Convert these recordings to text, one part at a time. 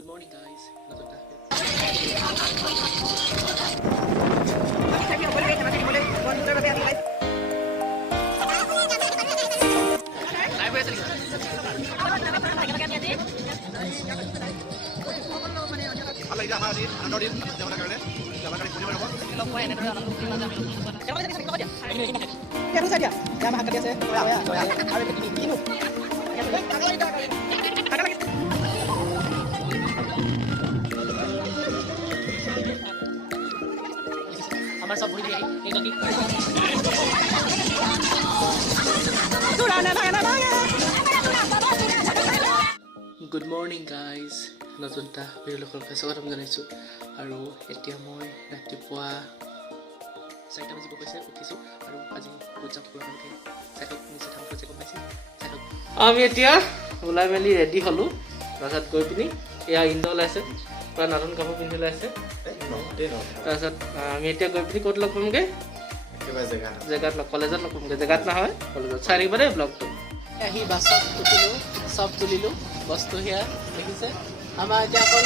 Good morning, guys. Good morning, guys. নতুন এটা ভিডিঅ'ৰ স্বাগতম জনাইছোঁ আৰু এতিয়া মই ৰাতিপুৱা 4টা বাজিব কৈছে উঠিছোঁ আৰু আজি পূজা আপোনালোকে চাইকক নিচে থাম কৈছে গম পাইছে চাইকক আমি এতিয়া ওলাই মেলি ৰেডি হ'লোঁ তাৰপিছত গৈ পিনি এয়া ইন্দ ওলাইছে পুৰা নতুন কাপোৰ পিন্ধি ওলাইছে তাৰপিছত আমি এতিয়া গৈ পিনি ক'ত লগ পামগৈ জেগাত কলেজত লগ পামগৈ জেগাত নহয় কলেজত চাই থাকিব দেই ব্লগটো আহি বাছত উঠিলোঁ চব তুলিলোঁ বস্তু সেয়া দেখিছে আমাৰ এতিয়া অকল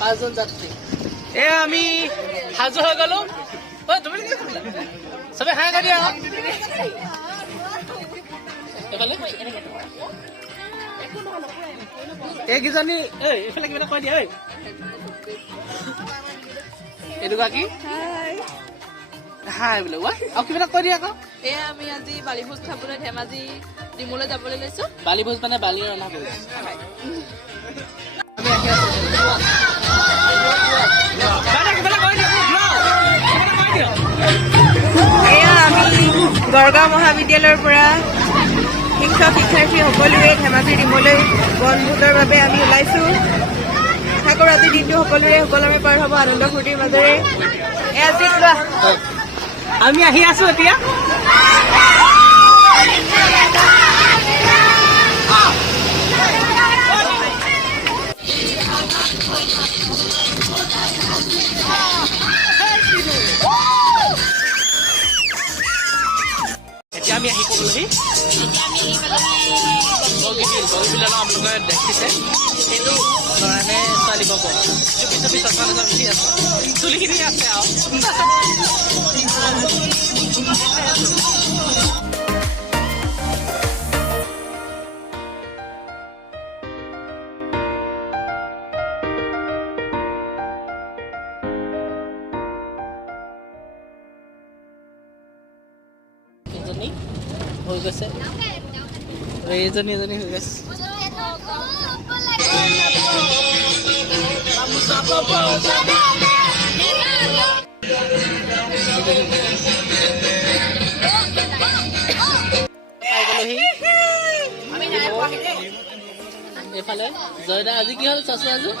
5জন যাত্ৰী এয়া আমি সাজু হৈ গ'লোঁ চবে হাই কৰি দিয়া এইকেইজনী এইফালে কিবা এটা কৈ দিয়া এইটোকা কি হাই বোলে আৰু কিবা এটা কৈ দিয়া আকৌ এয়া আমি আজি বালিভোজ খাবলৈ ধেমাজি ডিমৌলৈ যাবলৈ লৈছো বালিভোজ মানে বালিৰ ৰন্ধা ভোজ এয়া আমি গড়গাঁও মহাবিদ্যালয়ৰ পৰা শিক্ষক শিক্ষাৰ্থী সকলোৱে ধেমাজি ডিমৌলৈ বনভোজৰ বাবে আমি ওলাইছো আশা কৰোঁ আজি দিনটো সকলোৰে সুকলমে পাৰ হ'ব আনন্দ ফূৰ্তিৰ মাজেৰে আমি আহি আছো এতিয়া এতিয়া আমি আহি ক'বলৈহি বগীবিল আপোনালোকে দেখিছে সেইটো ল'ৰা নে ছোৱালী পাব চুপি চুপি চচমা নচা পিন্ধি আছে চুলিখিনি আছে আৰু এজনী হৈ গৈছে এজনী হৈ গৈছে এইফালে জয়দা আজি কি হ'ল চচমাযোৰ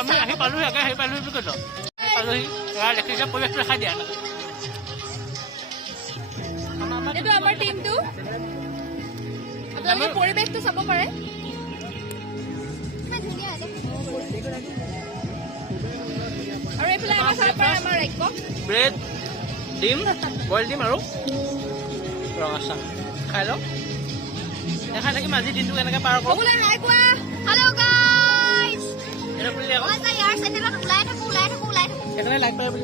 আমি আহি পালো আহি পালো বুলি কৈছো পালোহি দেখিছে পৰিৱেশটো দেখাই দিয়া এইটো আমাৰ টিমটো আপোনালোকে পৰিৱেশটো চাব পাৰে আৰু এইফালে আমাৰ চাব পাৰে আমাৰ ৰাজ্য ব্ৰেড ডিম বইল ডিম আৰু ৰঙা চাহ খাই লওক দেখাই থাকিম আজি দিনটো কেনেকৈ পাৰ কৰোঁ হেল্ল' গাইজ এটা বুলি আকৌ মই ইয়াৰ চেনেলত ওলাই থাকো সেইকাৰণে লাইক পাই বুলি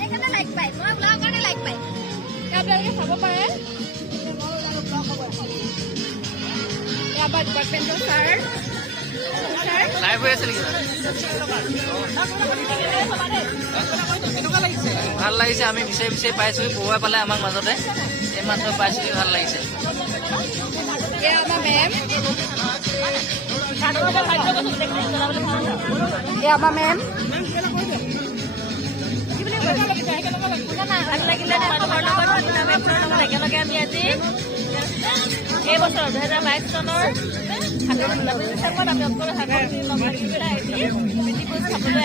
সেইকাৰণে লাইক পাই মই ওলাও কাৰণে লাইক পাই আপোনালোকে চাব পাৰে ডিপাৰ্টমেণ্টৰ ছাৰ লাইভ হৈ আছে নেকি ভাল লাগিছে আমি বিচাৰি বিচাৰি পাইছোঁ বহুৱাই পালে আমাক মাজতে এই মাত্ৰ পাইছোঁ ভাল লাগিছে আমাৰ মেম আমাৰ মেম একেলগে আমি আজি এই বছৰ 2022 চনৰ ডিচেম্বৰত আমি অকল খাবলৈ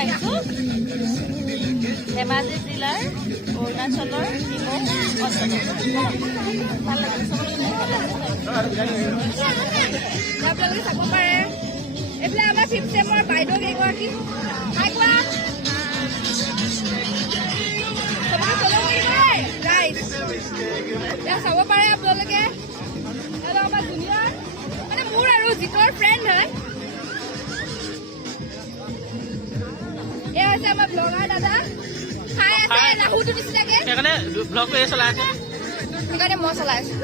আহিছোঁ ধেমাজি জিলাৰ অৰুণাচলৰ ডিমৌ অঞ্চলত ভাল লাগিছে আপোনালোকে চাব পাৰে এইফালে আমাৰ 5th চেমৰ বাইদেউ কেইগৰাকী হাই কোৱা চাব পাৰে আপোনালোকে আমাৰ জুনিয়ৰ মানে মোৰ আৰু জিতৰ ফ্ৰেণ্ড হয় এয়া হৈছে আমাৰ ব্লগাৰ দাদা খাই আছে ৰাহুটো নিচিনাকে সেইকাৰণে ব্লগটো এই চলাই আছে সেইকাৰণে মই চলাই আছো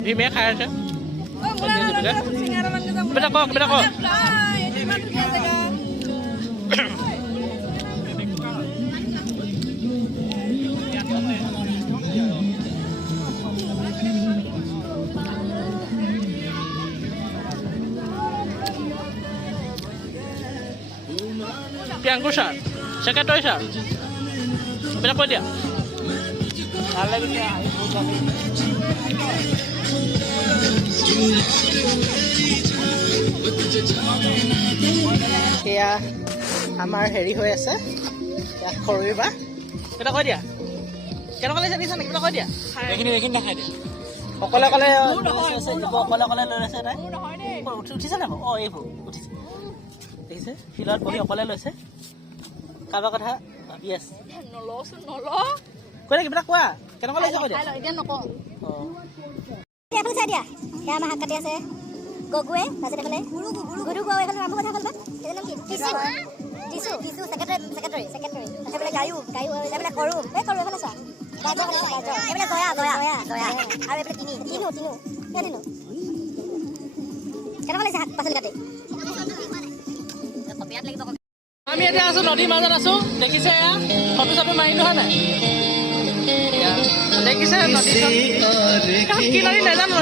ভীমে খাই আছে বেটা ক প্ৰিয়াংকু ছাৰ ছেক্ৰেটাৰী ছাৰ বেটা কৈ দিয়া ভাল লাগিছে সেয়া আমাৰ হেৰি হৈ আছে খৰুৰ বা কেইটা কৈ দিয়া কেনেকুৱা লাগিছে দিছা নেকি কিবা কৈ দিয়া এইখিনি নাখাই দিয়া অকলে অকলে লৈ লৈছে তাই উঠিছে নাই অঁ এইবোৰ উঠিছে দেখিছে ফিল্ডত বহি অকলে লৈছে কাৰোবাৰ কথা ভাবি আছে কৈ কিবা কোৱা কেনেকুৱা লাগিছে কৈ দিয়া এতিয়া নকওঁ এইফালে চাই দিয়া সেয়া আমাৰ শাক কাটি আছে গগুৱে তাৰপিছত এইফালে গুৰু গৌ এইফালে আৰম্ভ কথা ক'লবা এইটো নাম কি টিচু ছেক্ৰেটাৰী এইফালে গায়ু এইফালে কৰো এইফালে চোৱা এইফালে জয়া আৰু এইফালে তিনু কেনেকুৱা লাগিছে শাক পাচলি কাটি আমি এতিয়া আছো নদীৰ মাজত আছো দেখিছে ফটো চটো মাৰিলো হয় নাই দেখিছে নদীখন কি নদী নাজানো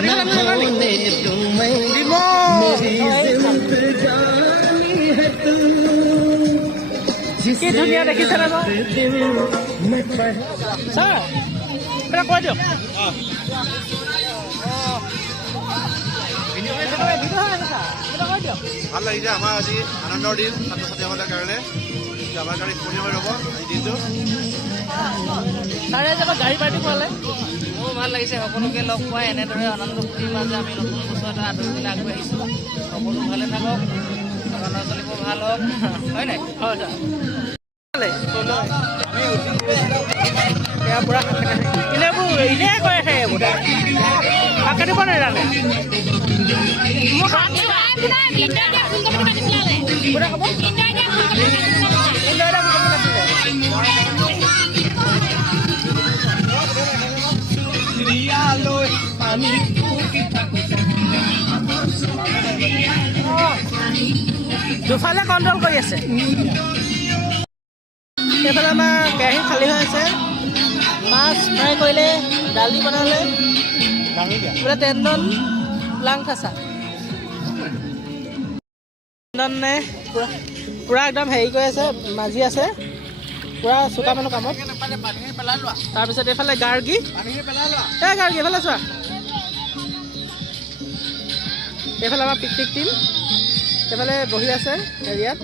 কি ধুনীয়া দেখিছে না ছাৰ এটা কৈ দিয়ক ভাল লাগিছে আমাৰ আজি আনন্দৰ দিন ছাত্ৰ ছাত্ৰীসকলৰ কাৰণে আমাৰ কাৰণে স্মৰণীয় হৈ ৰ'ব আজি দিনটো তাৰে যে গাড়ী পাৰ্টি খোৱালে মোৰ ভাল লাগিছে সকলোকে লগ পাই এনেদৰে আনন্দ ফূৰ্তিৰ মাজে আমি নতুন বছৰ এটা আদৰণিলৈ আগবাঢ়িছোঁ সকলো ভালে থাকক আমাৰ ল'ৰা ছোৱালীবোৰ ভাল হওক হয় নাই হয় ছাৰ পুৰা এনেই কৈ আছে এইবোৰ শাক কাটিব নাজানে দুফালে কণ্ট্ৰল কৰি আছে এইফালে আমাৰ কেৰাহী খালী হৈ আছে মাছ ফ্ৰাই কৰিলে দালি বনালে বোলে টেণ্ডন লাং থাচা টেণ্ডনে পূৰা একদম হেৰি কৰি আছে মাজি আছে পূৰা চোকা মানুহ কামত তাৰপিছত এইফালে গাৰ্গী গাৰ্গী এইফালে চোৱা এইফালে আমাৰ পিকনিক টিম এইফালে বহি আছে হেৰিয়াত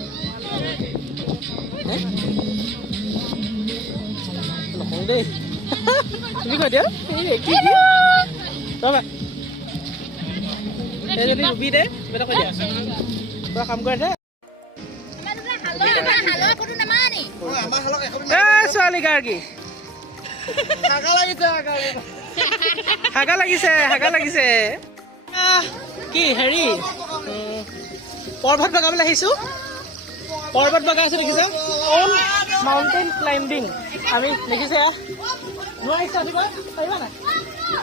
নকওঁ দেই তুমি কৈ দিয়া ৰ'বা এইজনী ৰুবি দে কিবা এটা কৈ দিয়া পুৰা কাম কৰি আছে ছোৱালী গাৰ্গী হাগা লাগিছে কি হেৰি পৰ্বত বগাবলৈ আহিছোঁ পৰ্বত বগা আছো দেখিছে অল মাউণ্টেইন ক্লাইম্বিং আমি দেখিছে নোৱাৰিছে আহিব পাৰিবা নাই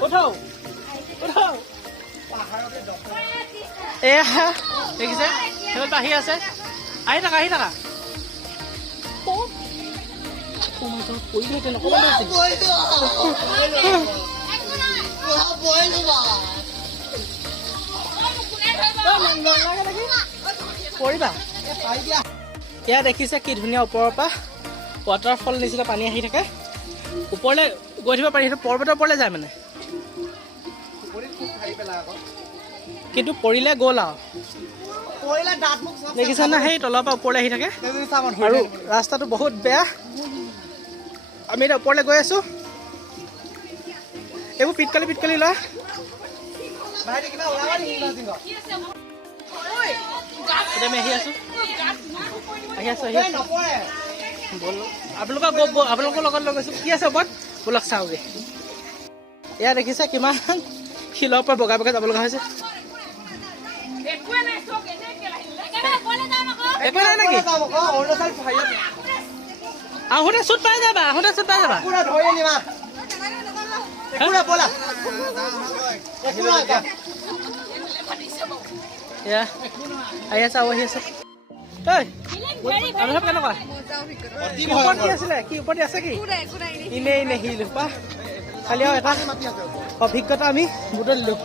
উঠৌ এয়া দেখিছে সেইবোৰ বাঢ়ি আছে আহি থাকা পৰিবা এয়া দেখিছে কি ধুনীয়া ওপৰৰ পৰা ৱাটাৰফল নিচিনা পানী আহি থাকে ওপৰলৈ গৈ থাকিব পাৰি সেইটো পৰ্বতৰ ওপৰলৈ যায় মানে কিন্তু পৰিলে গ'ল আৰু দেখিছা না সেই তলৰ পৰা ওপৰলৈ আহি থাকে আৰু ৰাস্তাটো বহুত বেয়া আমি এতিয়া ওপৰলৈ গৈ আছোঁ এইবোৰ পিটকালি লোৱা এতিয়া আমি আহি আছোঁ ব'ল আপোনালোকৰ লগত লৈ গৈছোঁ কি আছে ওপৰত ব'লক চাওঁগৈ এয়া দেখিছে কিমান শিলৰ পৰা বগাই বগাই যাব লগা হৈছে একো নাই নেকি আহোঁতে চুট পাই যাবা এয়া আহি আছে আহি আছে অনুভৱ কেনেকুৱা ওপৰত কি আছিলে কি ওপৰত আছে কি ইনে শিল পা খালি আৰু এটা অভিজ্ঞতা আমি বুটলিলোঁ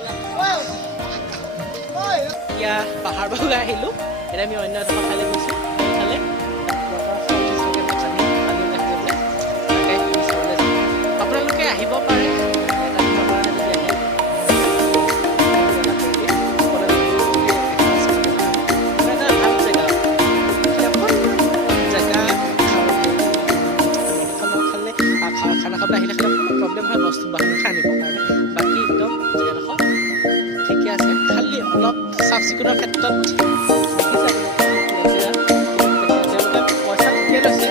এতিয়া পাহাৰ বগাই আহিলোঁ এতিয়া আমি অন্য এটা ঠাইলৈ গৈছোঁ সেইফালে আপোনালোকে আহিব পাৰে খানা খাবলৈ আহিলে কোনো প্ৰব্লেম হয় বস্তু বাহিনী খাই আনিবৰ কাৰণে বাকী একদম জেগাডোখৰ ঠিকে আছে খালি অলপ চাফ চিকুণৰ ক্ষেত্ৰত তেওঁলোকে পইচা ঠিকে লৈছে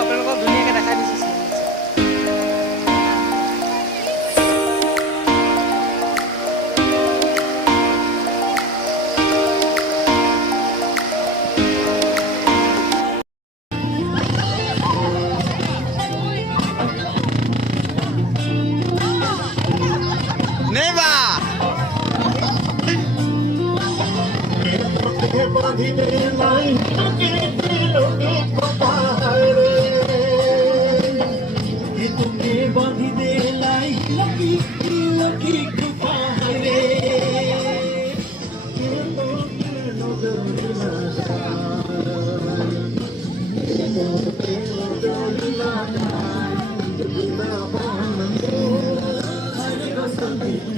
আপোনালোকক ধুনীয়াকৈ দেখাই দিছোঁ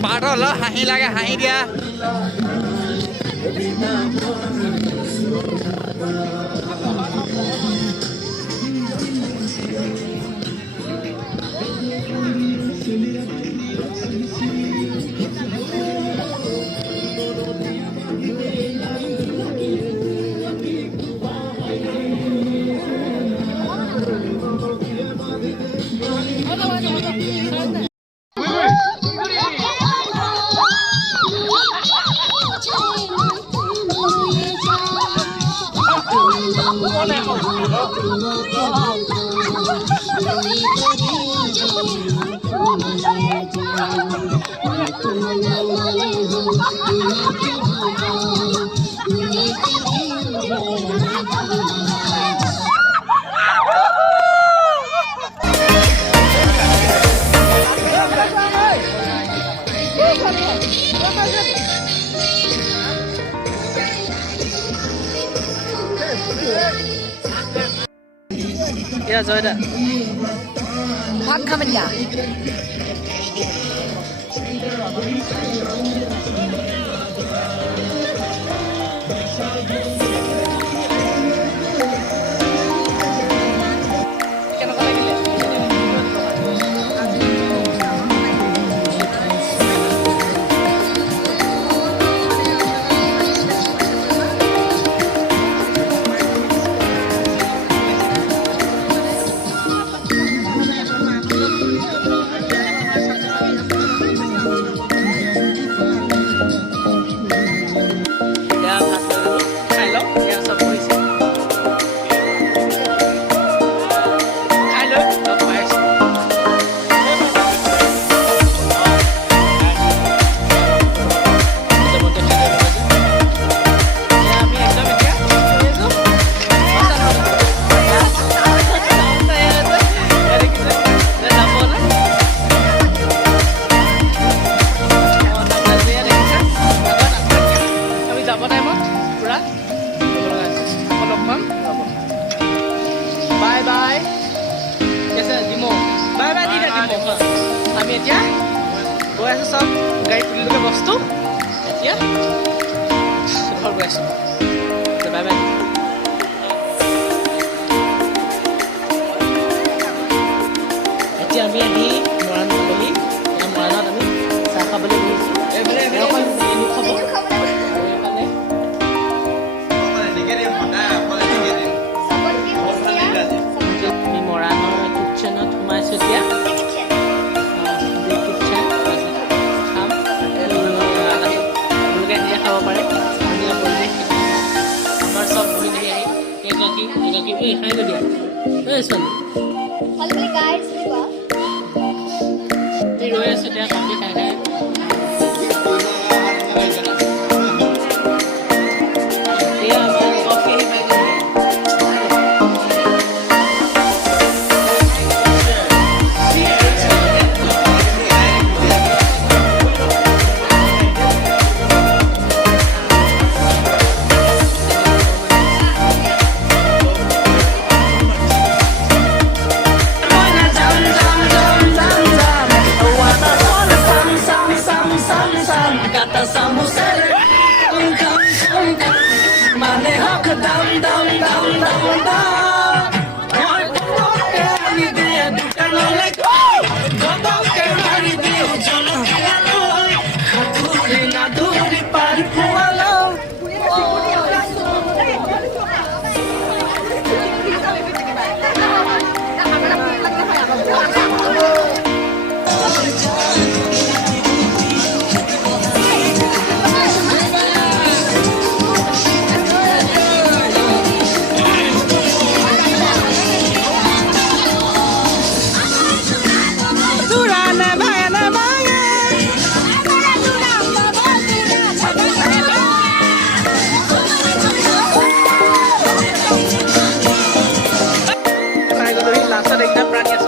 পাৰ অলপ হাঁহি লাগে হাঁহি দিয়া Yeah, Zoida. ভাত খাম এতিয়া গৈ আছোঁ চব গাড়ী তুলিলৈকে বস্তু এতিয়া ঘৰ গৈ আছোঁ বাই বাই এতিয়া আমি আহি মৰাণ পালোহি মৰাণত আমি চাহ খাবলৈ গৈছোঁ মেনু খাব আৰু এইফালে আমি মৰাণৰ কিটচেনত সোমাইছোঁ এতিয়া কিটচেন খাম আপোনালোকে নিজে খাব পাৰে ধুনীয়া পৰিৱেশ আমাৰ চব বহি মেলি আহি এগৰাকী এই খাই লৈ দিয়া এই ছোৱালী Hopefully, guys, we will. এই ৰৈ আছোঁ এতিয়া কফি খাই খাই এয়া আমাৰ কফি খাই গ'ল লাষ্টত একদম প্ৰাণী